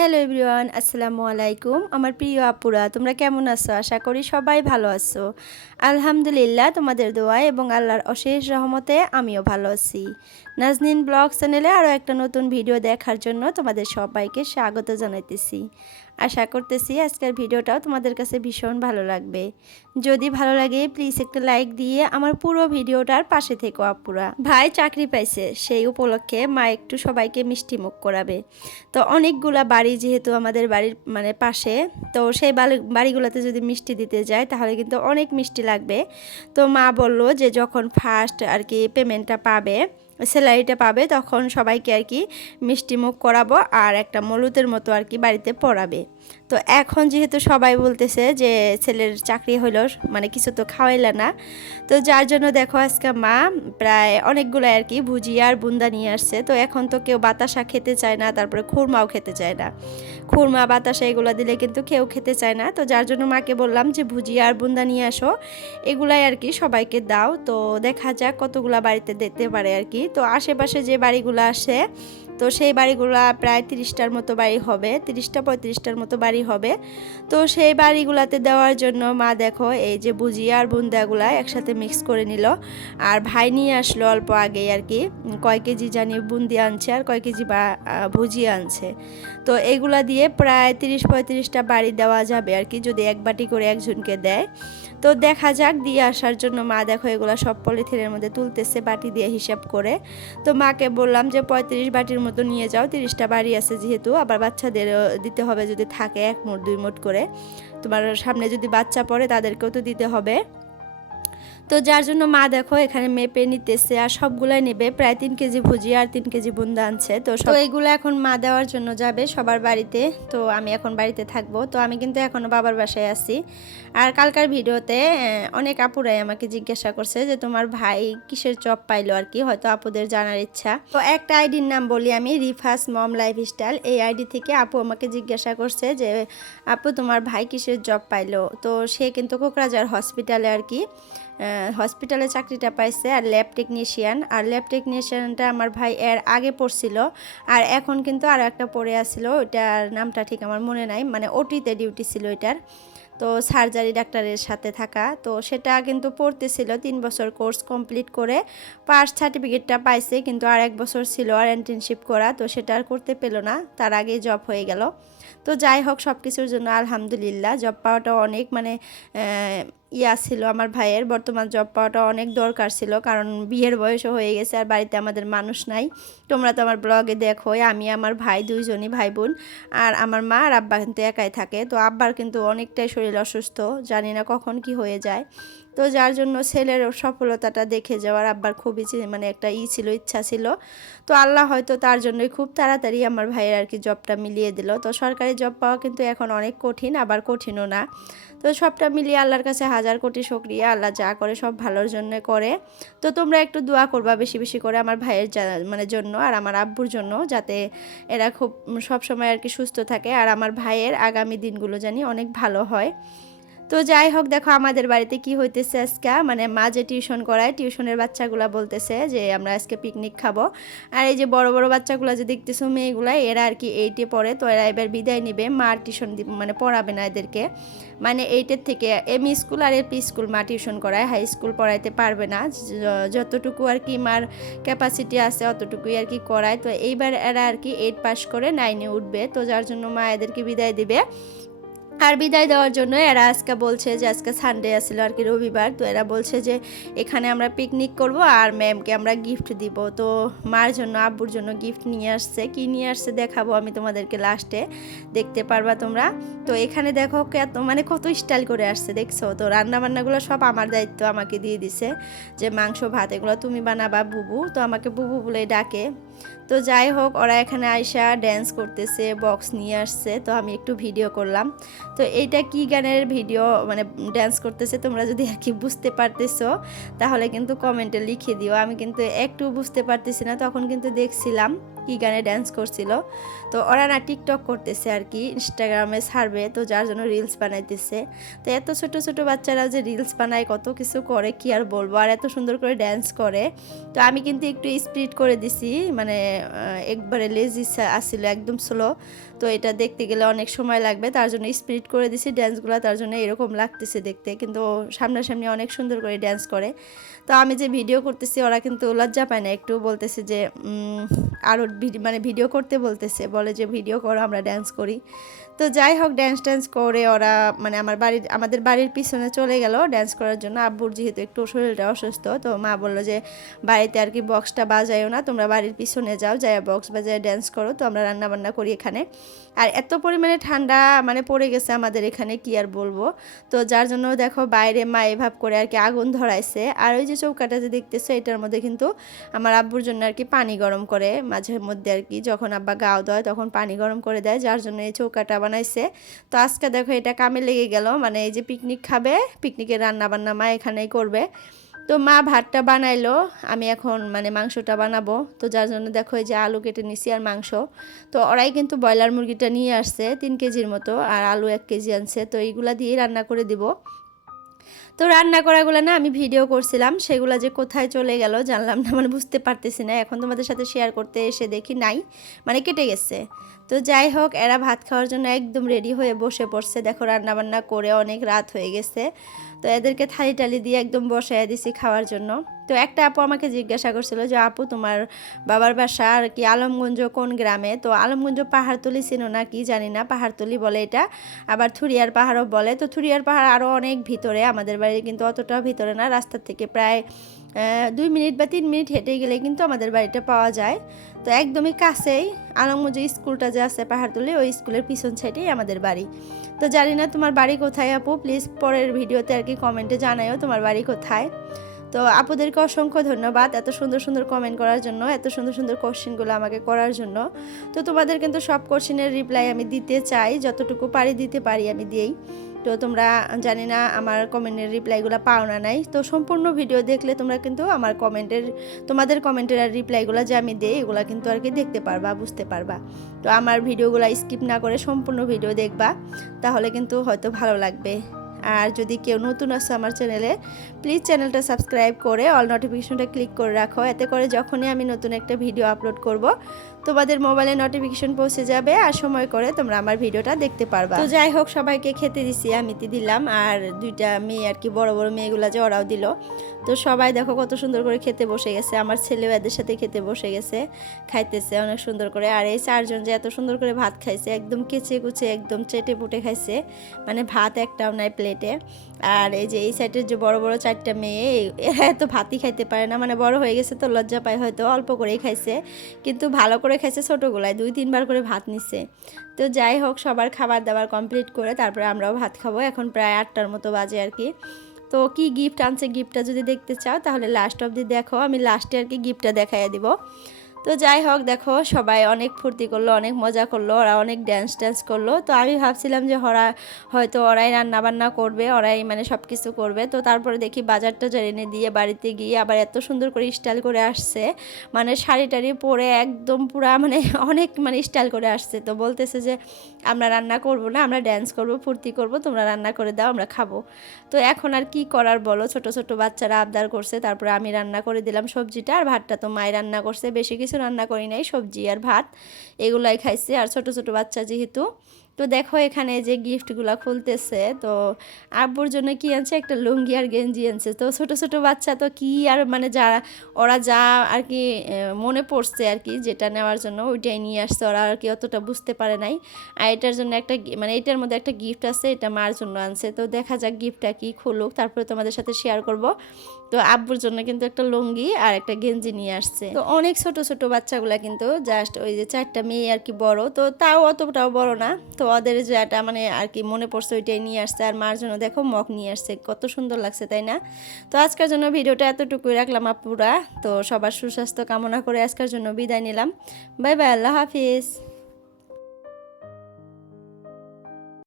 Hello everyone, আসসালামু আলাইকুম। আমার প্রিয় আপুরা, তোমরা কেমন আছো? আশা করি সবাই ভালো আছো। আলহামদুলিল্লাহ, তোমাদের দোয়ায় এবং আল্লাহর অশেষ রহমতে আমিও ভালো আছি। নাজনীন ব্লগ চ্যানেলে আরও একটা নতুন ভিডিও দেখার জন্য তোমাদের সবাইকে স্বাগত জানাইতেছি। আশা করতেছি আজকের ভিডিওটাও তোমাদের কাছে ভীষণ ভালো লাগবে। যদি ভালো লাগে প্লিজ একটা লাইক দিয়ে আমার পুরো ভিডিওটার পাশে থেকো আপুরা। ভাই চাকরি পাইছে, সেই উপলক্ষে মা একটু সবাইকে মিষ্টি মুখ করাবে। তো অনেকগুলা বাড়ি যেহেতু আমাদের বাড়ির পাশে, তো সেই বাড়িগুলোতে যদি মিষ্টি দিতে যায় তাহলে কিন্তু অনেক মিষ্টি লাগবে। তো মা বলল যে যখন ফার্স্ট আর কি পেমেন্টটা পাবে, স্যালারিটা পাবে, তখন সবাইকে আর কি মিষ্টি মুখ করাবো আর একটা মলুতের মতো আর কি বাড়িতে পড়াবে। তো এখন যেহেতু সবাই বলতেছে যে ছেলের চাকরি হইলো, কিছু তো খাওয়াইলা না, তো যার জন্য দেখো আজকে মা প্রায় অনেকগুলো আর কি ভুজিয়া আর বুন্দা নিয়ে আসছে। তো এখন তো কেউ বাতাসা খেতে চায় না, তারপরে খুরমাও খেতে চায় না। খুরমা বাতাসা এগুলো দিলে কিন্তু কেউ খেতে চায় না। তো যার জন্য মাকে বললাম যে ভুজিয়া আর বুন্দা নিয়ে আসো, এগুলাই আর কি সবাইকে দাও। তো দেখা যাক কতগুলা বাড়িতে দিতে পারে আর কি। তো আশেপাশে যে বাড়িগুলো আসে, তো সেই বাড়িগুলা প্রায় 30টার মতো বাড়ি হবে, 30-35টার মতো বাড়ি হবে। তো সেই বাড়িগুলাতে দেওয়ার জন্য মা দেখো এই যে ভুজিয়া আর বুন্দাগুলা একসাথে মিক্স করে নিল। আর ভাই নিয়ে আসলো অল্প আগেই আর কি, কয় কেজি জানি বুন্দি আনছে আর কয় কেজি ভুজিয়া আনছে। তো এগুলা দিয়ে প্রায় 30-35টা বাড়ি দেওয়া যাবে আর কি, যদি এক বাটি করে একজনকে দেয়। তো দেখা যাক, দিয়ে আসার জন্য মা দেখো এগুলো সব পলিথিনের মধ্যে তুলতেছে বাটি দিয়ে হিসাব করে। তো মাকে বললাম যে 35 বাটির মতো নিয়ে যাও, 30টা বাড়ি আছে যেহেতু, আবার বাচ্চাদের দিতে হবে যদি থাকে 1 মুঠ 2 মুঠ করে। তোমার সামনে যদি বাচ্চা পড়ে তাদেরকেও তো দিতে হবে। তো যার জন্য মা দেখো এখানে মেপে নিতেছে, আর সবগুলাই নেবে, প্রায় 3 কেজি ভুজিয়া আর 3 কেজি বুন্দা আনছে। তো এইগুলো এখন মা দেওয়ার জন্য যাবে সবার বাড়িতে। তো আমি এখন বাড়িতে থাকবো, তো আমি কিন্তু এখনো বাবার বাসায় আছি। আর কালকার ভিডিওতে অনেক আপুরাই আমাকে জিজ্ঞাসা করছে যে তোমার ভাই কিসের জব পাইলো আর কি, হয়তো আপুদের জানার ইচ্ছা। তো একটা আইডির নাম বলি আমি, রিফাস মম লাইফস্টাইল। এই আইডি থেকে আপু আমাকে জিজ্ঞাসা করছে যে আপু তোমার ভাই কিসের জব পাইলো। তো সে কিন্তু কোকরাঝার হসপিটালে আর কি হসপিটালে চাকরিটা পাইছে, আর ল্যাব টেকনিশিয়ানটা আমার ভাই এর আগে পড়ছিল, আর এখন কিন্তু আরও একটা পড়ে আসছিল, ওইটার নামটা ঠিক আমার মনে নাই, ওটিতে ডিউটি ছিল এটার। তো সার্জারি ডাক্তারের সাথে থাকা, তো সেটা কিন্তু পড়তেছিল 3 বছর কোর্স কমপ্লিট করে পাস সার্টিফিকেটটা পাইছে, কিন্তু আর 1 বছর ছিল আর ইন্টার্নশিপ করা, তো সেটা আর করতে পেল না, তার আগেই জব হয়ে গেল। তো যাই হোক, সব কিছুর জন্য আলহামদুলিল্লাহ, জব পাওয়াটা অনেক ছিল আমার ভাইয়ের, বর্তমান জব পাওয়াটা অনেক দরকার ছিল, কারণ বিয়ের বয়সও হয়ে গেছে আর বাড়িতে আমাদের মানুষ নাই। তোমরা তো আমার ব্লগে দেখো, আমি আমার ভাই দুইজনই ভাই বোন, আর আমার মা আর আব্বা কিন্তু একাই থাকে। তো আব্বার কিন্তু অনেকটাই শরীর অসুস্থ, জানি না কখন কি হয়ে যায়। তো যার জন্য ছেলের সফলতাটা দেখে যাওয়ার আব্বার খুবই একটা ইচ্ছা ছিল। তো আল্লাহ হয়তো তার জন্যই খুব তাড়াতাড়ি আমার ভাইয়ের আর কি জবটা মিলিয়ে দিল। তো সরকারি জব পাওয়া কিন্তু এখন অনেক কঠিন, আবার কঠিনও না। তো সবটা মিলিয়ে আল্লাহর কাছে হাজার কোটি শুকরিয়া, আল্লাহ যা করে সব ভালোর জন্য করে। তো তোমরা একটু দোয়া করবা বেশি বেশি করে আমার ভাইয়ের জন্য আর আমার আব্বুর জন্য, যাতে এরা খুব সব সময় আর কি সুস্থ থাকে, আর আমার ভাইয়ের আগামী দিনগুলো জানি অনেক ভালো হয়। তো যাই হোক, দেখো আমাদের বাড়িতে কি হইতেছে আজকে, মা যে টিউশন করায়, টিউশনের বাচ্চাগুলা বলতেছে যে আমরা আজকে পিকনিক খাবো। আর এই যে বড় বড় বাচ্চাগুলা যে দেখতেছো মেয়েগুলা, এরা আর কি 8-এ পড়ে, তো এরা এবার বিদায় নিবে, মা টিউশন পড়াবে না এদেরকে, 8-এর থেকে এমই স্কুল আর এলপি স্কুল মা টিউশন করায়, হাই স্কুল পড়াইতে পারবে না, যতটুকু আর কি মার ক্যাপাসিটি আছে অতটুকুই আর কি করায়। তো এইবার এরা আর কি 8 পাস করে 9-এ উঠবে, তো যার জন্য মা এদেরকে বিদায় দিবে। আর বিদায় দেওয়ার জন্য এরা আজকে বলছে যে আজকে সানডে আসছিল আর কি, রবিবার, তো এরা বলছে যে এখানে আমরা পিকনিক করব আর ম্যামকে আমরা গিফট দিব। তো মার জন্য আব্বুর জন্য গিফট নিয়ে আসছে, কি নিয়ে আসছে দেখাবো আমি তোমাদেরকে, লাস্টে দেখতে পারবা তোমরা। তো এখানে দেখো কত স্টাইল করে আসছে দেখছো। তো রান্না বান্নাগুলো সব আমার দায়িত্ব, আমাকে দিয়ে দিছে যে মাংস ভাত এগুলো তুমি বানাবা বুবু, তো আমাকে বুবু বলে ডাকে। তো যাই হোক, ওরা এখানে আইসা ড্যান্স করতেছে, বক্স নিয়ে আসছে, তো আমি একটু ভিডিও করলাম। তো এইটা কি গানের ভিডিও ড্যান্স করতেছে, তোমরা যদি আর কি বুঝতে পারতেছো তাহলে কিন্তু কমেন্টে লিখে দিও। আমি কিন্তু একটু বুঝতে পারতেছি না, তখন কিন্তু দেখছিলাম কি গানে ড্যান্স করছিল। তো ওরা না টিকটক করতেছে আর কি, ইনস্টাগ্রামে ছাড়বে, তো যার জন্য রিলস বানাইতেছে। তো এত ছোট ছোট বাচ্চারাও যে রিলস বানায়, কত কিছু করে, কি আর বলবো, আর এত সুন্দর করে ড্যান্স করে। তো আমি কিন্তু একটু স্পিড করে দিছি, একবারে লেজি আসছিল, একদম স্লো। তো এটা দেখতে গেলে অনেক সময় লাগবে, তার জন্য স্পিড করে দিছি ড্যান্সগুলো, তার জন্য এরকম লাগতেছে দেখতে, কিন্তু সামনাসামনি অনেক সুন্দর করে ড্যান্স করে। তো আমি যে ভিডিও করতেছি ওরা কিন্তু লজ্জা পায় না, একটু বলতেছে যে আরও মানে ভিডিও করতে বলতেছে, বলে যে ভিডিও করো আমরা ড্যান্স করি। তো যাই হোক ড্যান্স করে ওরা মানে আমাদের বাড়ির পিছনে চলে গেল ড্যান্স করার জন্য। আব্বুর যেহেতু একটু শরীরটা অসুস্থ, তো মা বললো যে বাড়িতে আর কি বক্সটা বাজায়ও না, তোমরা বাড়ির পিছনে যাও, যাই বক্স বাজায় ড্যান্স করো, তো আমরা রান্নাবান্না করি এখানে। আর এত পরিমাণে ঠান্ডা মানে পড়ে গেছে আমাদের এখানে, কি আর বলবো। তো যার জন্য দেখো বাইরে মা এভাব করে আর কি আগুন ধরাইছে। আর ওই যে চৌকাটা যে দেখতেছো এটার মধ্যে কিন্তু আমার আব্বুর জন্য আর কি পানি গরম করে মাঝে মধ্যে আর কি, যখন আব্বা গাও দেয় তখন পানি গরম করে দেয়, যার জন্য এই চৌকাটা বানাইছে। তো আজকে দেখো এটা কামে লেগে গেল, মানে এই যে পিকনিক খাবে, পিকনিকের রান্না বান্না মা এখানেই করবে। তো মা ভাতটা বানাইলো, আমি এখন মানে মাংসটা বানাবো। তো যার জন্য দেখো এই যে আলু কেটে নিছি আর মাংস। তো ওরাই কিন্তু ব্রয়লার মুরগিটা নিয়ে আসছে 3 কেজির মতো, আর আলু 1 কেজি আনছে, তো এইগুলা দিয়েই রান্না করে দিব। তো রান্না করাগুলো না আমি ভিডিও করছিলাম, সেগুলো যে কোথায় চলে গেল জানলাম না, মানে বুঝতে পারতেছি না। এখন তোমাদের সাথে শেয়ার করতে এসে দেখি নাই, মানে কেটে গেছে। তো যাই হোক এরা ভাত খাওয়ার জন্য একদম রেডি হয়ে বসে পড়ছে, দেখো রান্নাবান্না করে অনেক রাত হয়ে গেছে। তো এদেরকে থালি টালি দিয়ে একদম বসায় দিছি খাওয়ার জন্য। তো একটা আপু আমাকে জিজ্ঞাসা করছিল যে আপু তোমার বাবার বাসা আর কি আলমগঞ্জ কোন গ্রামে? তো আলমগঞ্জ পাহাড়তলি চিনো না কি জানি না, পাহাড়তলি বলে এটা, আবার থুরিয়ার পাহাড়ও বলে। তো থুরিয়ার পাহাড় আরও অনেক ভিতরে, আমাদের বাড়ি কিন্তু অতটাও ভিতরে না, রাস্তার থেকে প্রায় 2 মিনিট বা 3 মিনিট হেঁটে গেলে কিন্তু আমাদের বাড়িটা পাওয়া যায়। তো একদমই কাছেই আলমগঞ্জ স্কুলটা যে আছে পাহাড়তলি, ওই স্কুলের পিছন সাইডেই আমাদের বাড়ি। তো জানি না তোমার বাড়ি কোথায় আপু, প্লিজ পরের ভিডিওতে আর কি কমেন্টে জানাইও তোমার বাড়ি কোথায়। তো আপুদেরকে অসংখ্য ধন্যবাদ এত সুন্দর সুন্দর কমেন্ট করার জন্য, এত সুন্দর সুন্দর কোশ্চেনগুলো আমাকে করার জন্য। তো তোমাদের কিন্তু সব কোশ্চেনের রিপ্লাই আমি দিতে চাই, যতটুকু পারি দিতে পারি আমি দিই। তো তোমরা জানি না আমার কমেন্টের রিপ্লাইগুলো পাও না নাই, তো সম্পূর্ণ ভিডিও দেখলে তোমরা কিন্তু আমার তোমাদের কমেন্টের আর রিপ্লাইগুলো যে আমি দিই এগুলো কিন্তু আর কি দেখতে পারবা, বুঝতে পারবা। তো আমার ভিডিওগুলো স্কিপ না করে সম্পূর্ণ ভিডিও দেখবা, তাহলে কিন্তু হয়তো ভালো লাগবে। আর যদি কেউ নতুন আসো আমার চ্যানেলে, প্লিজ চ্যানেলটা সাবস্ক্রাইব করে অল নোটিফিকেশনটা ক্লিক করে রাখো, এতে করে যখনই আমি নতুন একটা ভিডিও আপলোড করব তোমাদের মোবাইলে নোটিফিকেশন পৌঁছে যাবে, আর সময় করে তোমরা আমার ভিডিওটা দেখতে পারবা। তো যাই হোক সবাইকে খেতে দিছি, আমি দিলাম, আর 2টা মেয়ে আর কি বড় বড় মেয়েগুলো যে ওরাও দিল। তো সবাই দেখো কত সুন্দর করে খেতে বসে গেছে, আমার ছেলেও এদের সাথে খেতে বসে গেছে, খাইতেছে অনেক সুন্দর করে। আর এই 4 জন যে এত সুন্দর করে ভাত খাইছে, একদম কেচে কুচে একদম চেটে পুটে খাইছে, মানে ভাত একটাও নাই প্লেটে। আর এই যে এই সাইডের যে বড় বড় 4টা মেয়ে, এরা এত ভাতই খাইতে পারে না, মানে বড় হয়ে গেছে তো লজ্জা পায় হয়তো, অল্প করেই খাইছে, কিন্তু ভালো করে খাইছে, ছোটোগুলায় 2-3 বার করে ভাত নিছে। তো যাই হোক সবার খাবার দাবার কমপ্লিট করে তারপরে আমরাও ভাত খাবো, এখন প্রায় 8টার মতো বাজে আর কি। তো কি গিফট আনছে, গিফটটা যদি দেখতে চাও তাহলে লাস্ট অবধি দেখো, আমি লাস্টে আর কি গিফটটা দেখাইয়া দিব। তো যাই হোক দেখো সবাই অনেক ফুর্তি করলো, অনেক মজা করলো, ওরা অনেক ড্যান্স করলো। তো আমি ভাবছিলাম যে হয়তো ওরাই রান্না বান্না করবে, ওরাই মানে সব কিছু করবে। তো তারপরে দেখি বাজারটা এনে দিয়ে বাড়িতে গিয়ে আবার এত সুন্দর করে স্টাইল করে আসছে, মানে শাড়ি টাড়ি পরে একদম পুরা মানে অনেক মানে স্টাইল করে আসছে। তো বলতেছে যে আমরা রান্না করব না, আমরা ড্যান্স করব, ফুর্তি করব, তোমরা রান্না করে দাও আমরা খাবো। তো এখন আর কি করার বলো, ছোট ছোট বাচ্চারা আবদার করছে, তারপরে আমি রান্না করে দিলাম সবজিটা, আর ভাতটা তো মাই রান্না করছে, বেশি কিছু রান্না করি নাই, সবজি আর ভাত এগুলাই খাইছে, আর ছোট ছোট বাচ্চা যেহেতু। তো দেখো এখানে যে গিফটগুলো খুলতেছে, তো আব্বুর জন্য কি আনছে, একটা লুঙ্গি আর গেঞ্জি আনছে। তো ছোট ছোট বাচ্চা তো কি আর মানে ওরা যা আর কি মনে পড়ছে আর কি, যেটা নেওয়ার জন্য ওইটাই নিয়ে আসছে, ওরা আর কি অতটা বুঝতে পারে নাই। আর এটার জন্য একটা মানে এটার মধ্যে একটা গিফট আছে, এটা মার জন্য আনছে। তো দেখা যাক গিফটটা কি, খুলুক তারপরে তোমাদের সাথে শেয়ার করব। তো আব্বুর জন্য কিন্তু একটা লুঙ্গি আর একটা গেঞ্জি নিয়ে আসছে। তো অনেক ছোট ছোট বাচ্চাগুলা কিন্তু জাস্ট ওই যে 4টা মেয়ে আর কি বড়, তো তাও অতটাও বড় না। তো ওদের যেটা মানে আর কি মনে পড়ছে ওইটাই নিয়ে আসছে, আর মার জন্য দেখো মগ নিয়ে আসছে, কত সুন্দর লাগছে তাই না? তো আজকের জন্য ভিডিওটা এতটুকুই রাখলাম আপুরা। তো সবার সুস্বাস্থ্য কামনা করে আজকের জন্য বিদায় নিলাম। বাই বাই, আল্লাহ হাফিজ।